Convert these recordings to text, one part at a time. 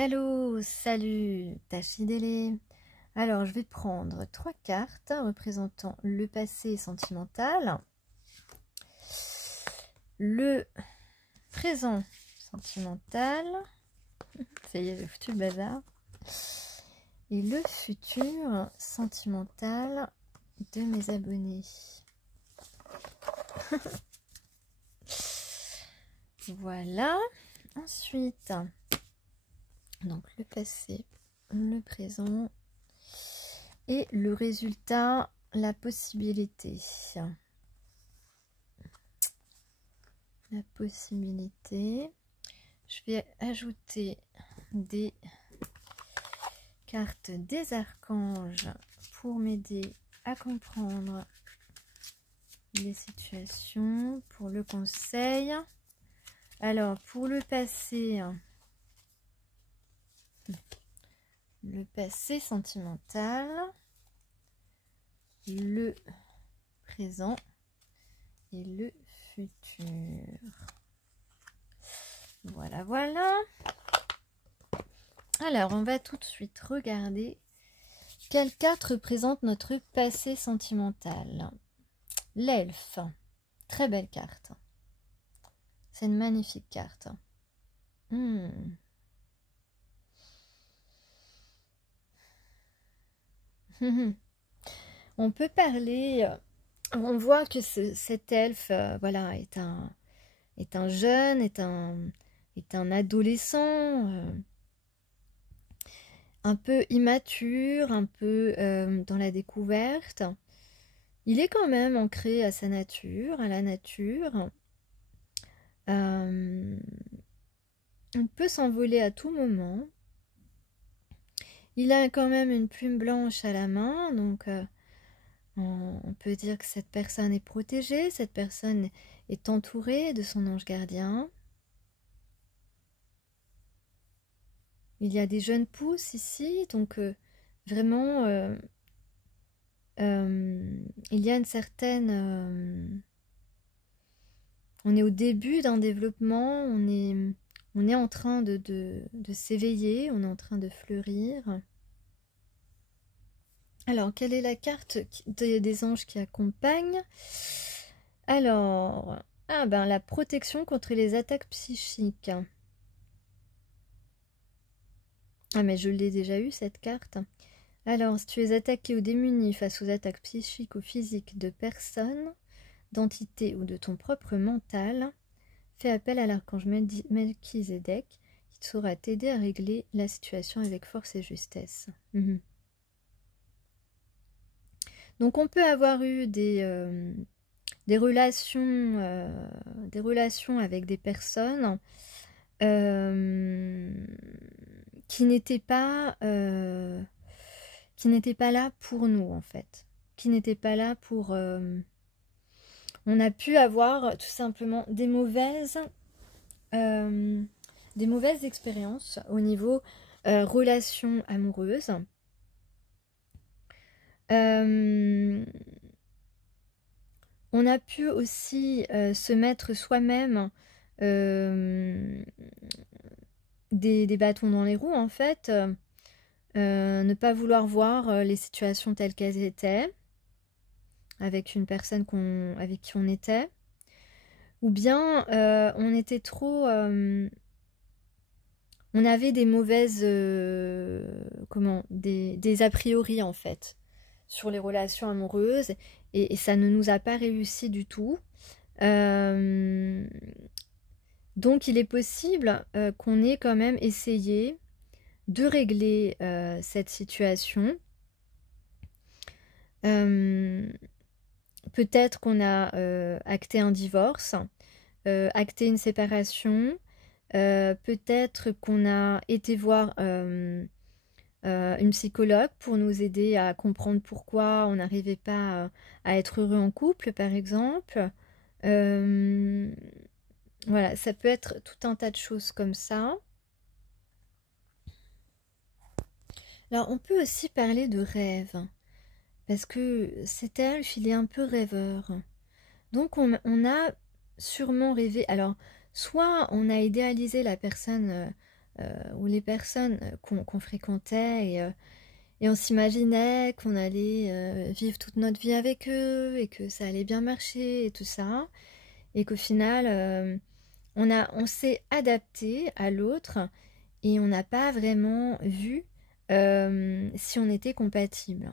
Hello, salut, Tachidélé. Alors, je vais prendre 3 cartes représentant le passé sentimental, le présent sentimental, ça y est, j'ai foutu le bazar, et le futur sentimental de mes abonnés. Voilà. Ensuite, donc le passé, le présent et le résultat, la possibilité. La possibilité. Je vais ajouter des cartes des archanges pour m'aider à comprendre les situations, pour le conseil. Alors, pour le passé sentimental, le présent et le futur. Voilà, voilà. Alors, on va tout de suite regarder quelle carte représente notre passé sentimental. L'elfe. Très belle carte. C'est une magnifique carte. On peut parler, on voit que cet elfe, voilà, est un jeune, est un adolescent, un peu immature, un peu dans la découverte. Il est quand même ancré à sa nature, à la nature. Il peut s'envoler à tout moment. Il a quand même une plume blanche à la main, donc on peut dire que cette personne est protégée, cette personne est entourée de son ange gardien. Il y a des jeunes pousses ici, donc vraiment, il y a une certaine... on est au début d'un développement, on est en train de s'éveiller, on est en train de fleurir. Alors, quelle est la carte des anges qui accompagnent? Alors, la protection contre les attaques psychiques. Ah, mais je l'ai déjà eu, cette carte. Alors, si tu es attaqué ou démuni face aux attaques psychiques ou physiques de personnes, d'entités ou de ton propre mental, fais appel à l'archange Melchizedek qui saura t'aider à régler la situation avec force et justesse. Donc on peut avoir eu des relations avec des personnes qui n'étaient pas là pour nous, en fait, qui n'étaient pas là pour... on a pu avoir tout simplement des mauvaises expériences au niveau relations amoureuses. On a pu aussi se mettre soi-même des bâtons dans les roues, en fait, ne pas vouloir voir les situations telles qu'elles étaient avec une personne avec qui on était, ou bien on était trop... on avait des mauvaises... des a priori, en fait, sur les relations amoureuses, et ça ne nous a pas réussi du tout. Donc il est possible qu'on ait quand même essayé de régler cette situation. Peut-être qu'on a acté un divorce, acté une séparation, peut-être qu'on a été voir une psychologue pour nous aider à comprendre pourquoi on n'arrivait pas à être heureux en couple, par exemple. Voilà, ça peut être tout un tas de choses comme ça. Alors, on peut aussi parler de rêve, parce que cet elfe, il est un peu rêveur. Donc, on a sûrement rêvé. Alors, soit on a idéalisé la personne ou les personnes qu'on fréquentait et on s'imaginait qu'on allait vivre toute notre vie avec eux et que ça allait bien marcher et tout ça. Et qu'au final, on s'est adapté à l'autre et on n'a pas vraiment vu si on était compatible.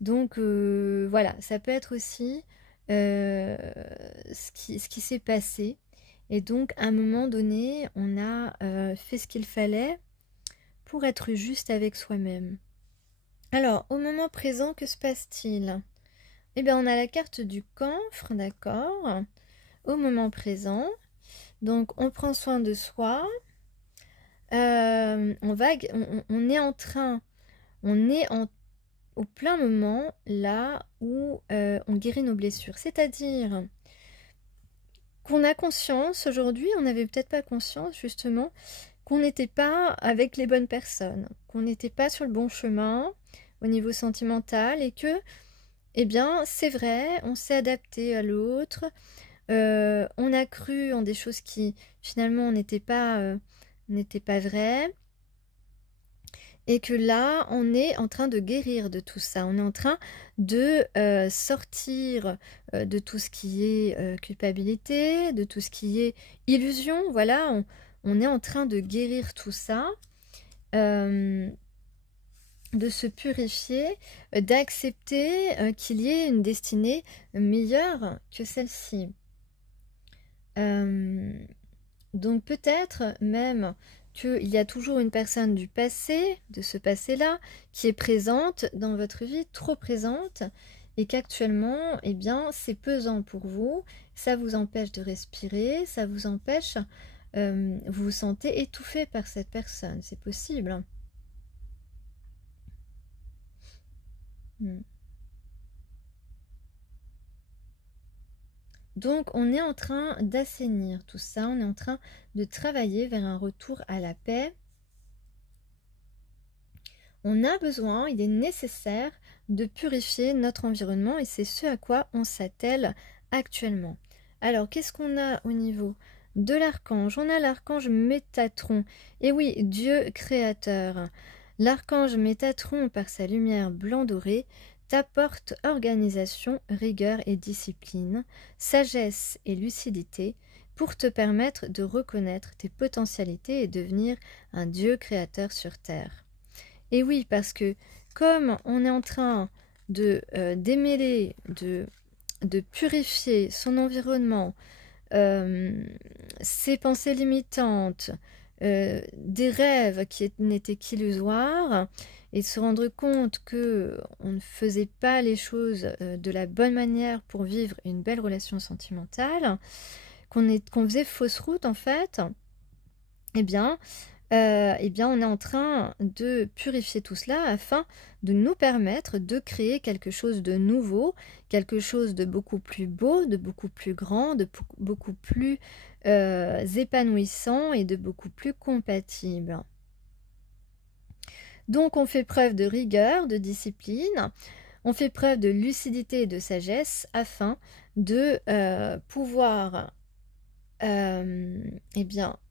Donc voilà, ça peut être aussi ce qui s'est passé. Et donc à un moment donné, on a fait ce qu'il fallait pour être juste avec soi-même. Alors, au moment présent, que se passe-t-il? Eh bien, on a la carte du camphre, d'accord? Au moment présent. Donc, on prend soin de soi. On est au plein moment là où on guérit nos blessures. C'est-à-dire qu'on a conscience, aujourd'hui, on n'avait peut-être pas conscience justement qu'on n'était pas avec les bonnes personnes, qu'on n'était pas sur le bon chemin au niveau sentimental et que, eh bien, c'est vrai, on s'est adapté à l'autre, on a cru en des choses qui finalement n'étaient pas vraies. Et que là, on est en train de guérir de tout ça. On est en train de sortir de tout ce qui est culpabilité, de tout ce qui est illusion. Voilà, on est en train de guérir tout ça, de se purifier, d'accepter qu'il y ait une destinée meilleure que celle-ci. Donc peut-être même qu'il y a toujours une personne du passé, de ce passé-là, qui est présente dans votre vie, trop présente, et qu'actuellement, eh bien, c'est pesant pour vous, ça vous empêche de respirer, ça vous empêche, vous vous sentez étouffé par cette personne, c'est possible. Donc, on est en train d'assainir tout ça, on est en train de travailler vers un retour à la paix. On a besoin, il est nécessaire de purifier notre environnement et c'est ce à quoi on s'attelle actuellement. Alors, qu'est-ce qu'on a au niveau de l'archange? On a l'archange Métatron. Et oui, Dieu créateur. L'archange Métatron, par sa lumière blanc-doré, t'apporte organisation, rigueur et discipline, sagesse et lucidité pour te permettre de reconnaître tes potentialités et devenir un Dieu créateur sur Terre. Et oui, parce que comme on est en train de démêler, de purifier son environnement, ses pensées limitantes, des rêves qui n'étaient qu'illusoires, et se rendre compte que on ne faisait pas les choses de la bonne manière pour vivre une belle relation sentimentale, qu'on faisait fausse route en fait, eh bien, on est en train de purifier tout cela afin de nous permettre de créer quelque chose de nouveau, quelque chose de beaucoup plus beau, de beaucoup plus grand, de beaucoup plus épanouissant et de beaucoup plus compatible. Donc on fait preuve de rigueur, de discipline, on fait preuve de lucidité et de sagesse afin de pouvoir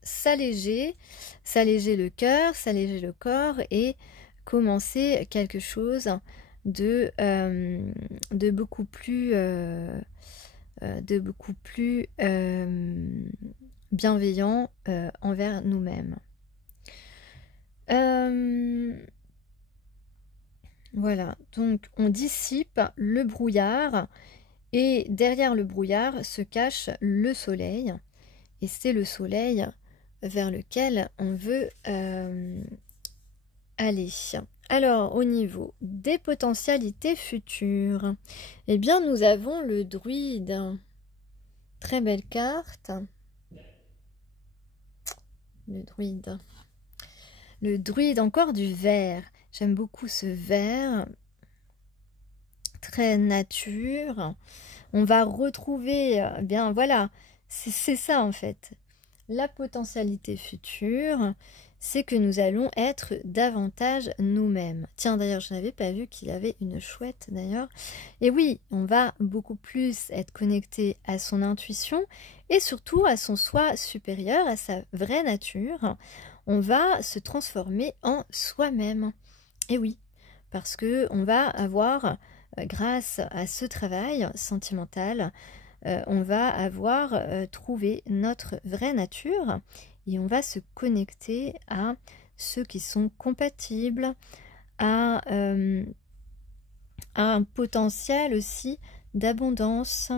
s'alléger le cœur, s'alléger le corps et commencer quelque chose de beaucoup plus bienveillant envers nous-mêmes. Voilà, donc on dissipe le brouillard et derrière le brouillard se cache le soleil et c'est le soleil vers lequel on veut aller. Alors au niveau des potentialités futures, eh bien nous avons le druide. Très belle carte. Le druide. Le druide, encore du vert. J'aime beaucoup ce vert. Très nature. On va retrouver, bien voilà, c'est ça en fait. La potentialité future, c'est que nous allons être davantage nous-mêmes. Tiens, d'ailleurs, je n'avais pas vu qu'il avait une chouette d'ailleurs. Et oui, on va beaucoup plus être connecté à son intuition et surtout à son soi supérieur, à sa vraie nature. on va se transformer en soi-même. Et oui, parce que on va avoir, grâce à ce travail sentimental, on va avoir trouvé notre vraie nature et on va se connecter à ceux qui sont compatibles, à un potentiel aussi d'abondance.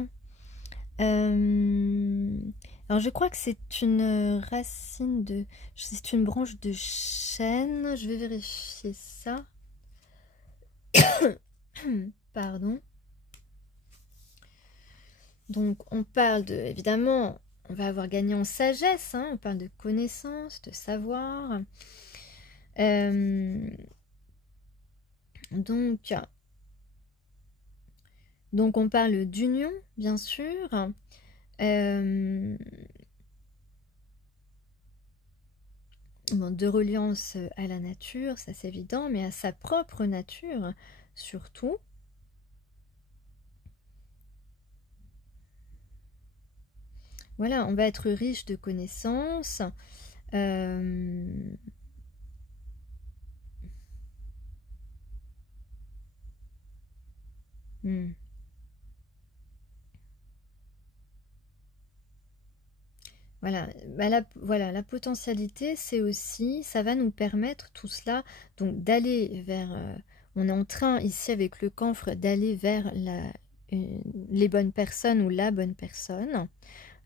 Alors je crois que c'est une racine de... C'est une branche de chêne. Je vais vérifier ça. Pardon. Donc on parle de... Évidemment, on va avoir gagné en sagesse. Hein, on parle de connaissance, de savoir. Donc on parle d'union, bien sûr. Bon, de reliance à la nature, ça c'est évident, mais à sa propre nature surtout. Voilà, on va être riche de connaissances. Voilà, voilà, la potentialité, c'est aussi, ça va nous permettre tout cela, donc d'aller vers, on est en train ici avec le camphre d'aller vers les bonnes personnes ou la bonne personne.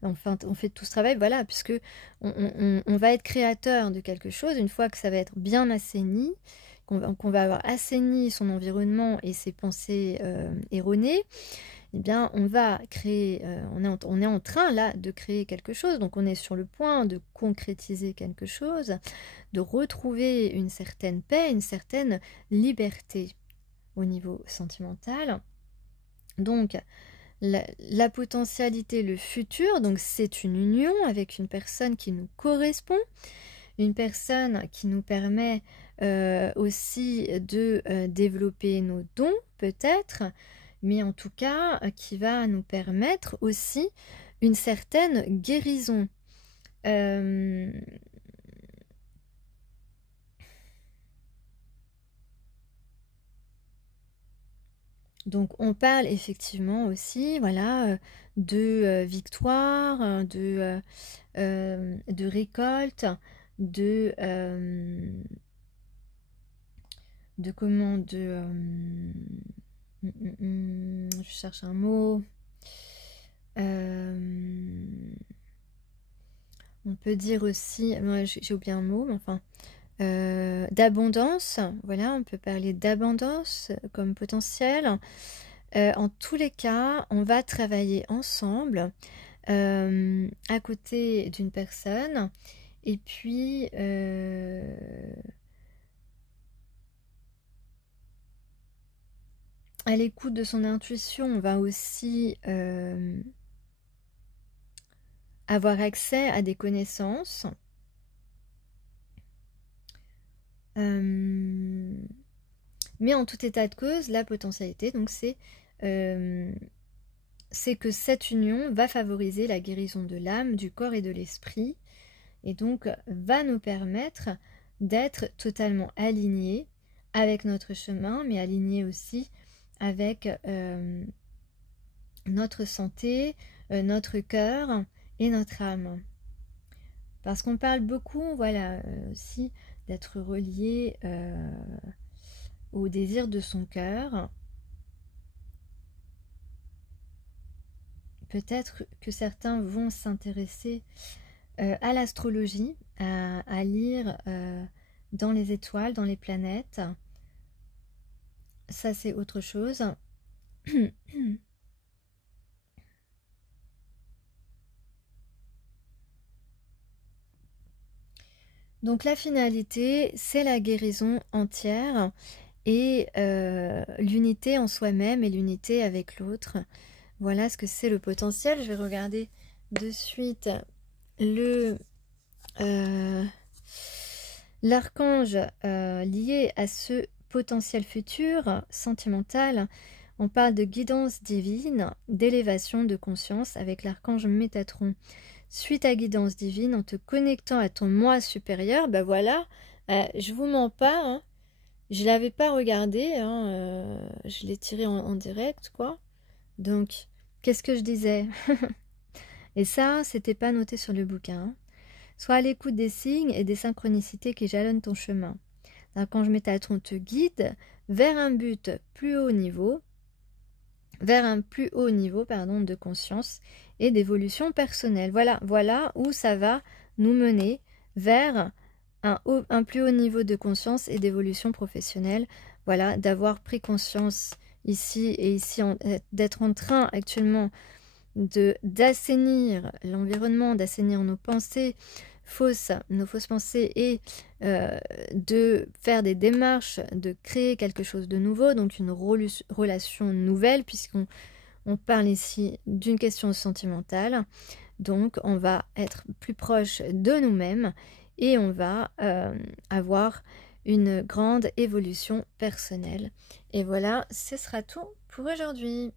Enfin, on fait tout ce travail, voilà, puisque on va être créateur de quelque chose une fois que ça va être bien assaini, qu'on va avoir assaini son environnement et ses pensées erronées. Eh bien, on va créer, on est en train là de créer quelque chose, donc on est sur le point de concrétiser quelque chose, de retrouver une certaine paix, une certaine liberté au niveau sentimental. Donc, la potentialité, le futur, donc c'est une union avec une personne qui nous correspond, une personne qui nous permet aussi de développer nos dons, peut-être, mais en tout cas qui va nous permettre aussi une certaine guérison. Donc on parle effectivement aussi, voilà, de victoire, de récolte, de comment, je cherche un mot. On peut dire aussi, j'ai oublié un mot, mais enfin, d'abondance. Voilà, on peut parler d'abondance comme potentiel. En tous les cas, on va travailler ensemble à côté d'une personne et puis à l'écoute de son intuition, on va aussi avoir accès à des connaissances. Mais en tout état de cause, la potentialité, donc c'est que cette union va favoriser la guérison de l'âme, du corps et de l'esprit, et donc va nous permettre d'être totalement alignés avec notre chemin, mais alignés aussi avec notre santé, notre cœur et notre âme. Parce qu'on parle beaucoup, voilà, aussi d'être relié au désir de son cœur. Peut-être que certains vont s'intéresser à l'astrologie, à lire dans les étoiles, dans les planètes. Ça, c'est autre chose. Donc la finalité, c'est la guérison entière et l'unité en soi-même et l'unité avec l'autre. Voilà ce que c'est le potentiel. Je vais regarder de suite l'archange lié à ce potentiel futur sentimental. On parle de guidance divine, d'élévation de conscience avec l'archange Métatron. suis ta guidance divine en te connectant à ton moi supérieur. Ben voilà, je vous mens pas, hein, je l'avais pas regardé, hein, je l'ai tiré en direct, quoi. Donc, qu'est-ce que je disais? Et ça, c'était pas noté sur le bouquin. Hein. Sois à l'écoute des signes et des synchronicités qui jalonnent ton chemin. Quand je Métatron te guide vers un but plus haut niveau, vers un plus haut niveau de conscience et d'évolution personnelle. Voilà où ça va nous mener vers un plus haut niveau de conscience et d'évolution professionnelle. Voilà, d'avoir pris conscience ici et ici, d'être en train actuellement d'assainir l'environnement, d'assainir nos pensées fausses, nos fausses pensées et de faire des démarches, de créer quelque chose de nouveau, donc une relation nouvelle, puisqu'on parle ici d'une question sentimentale. Donc on va être plus proche de nous-mêmes et on va avoir une grande évolution personnelle. Et voilà, ce sera tout pour aujourd'hui.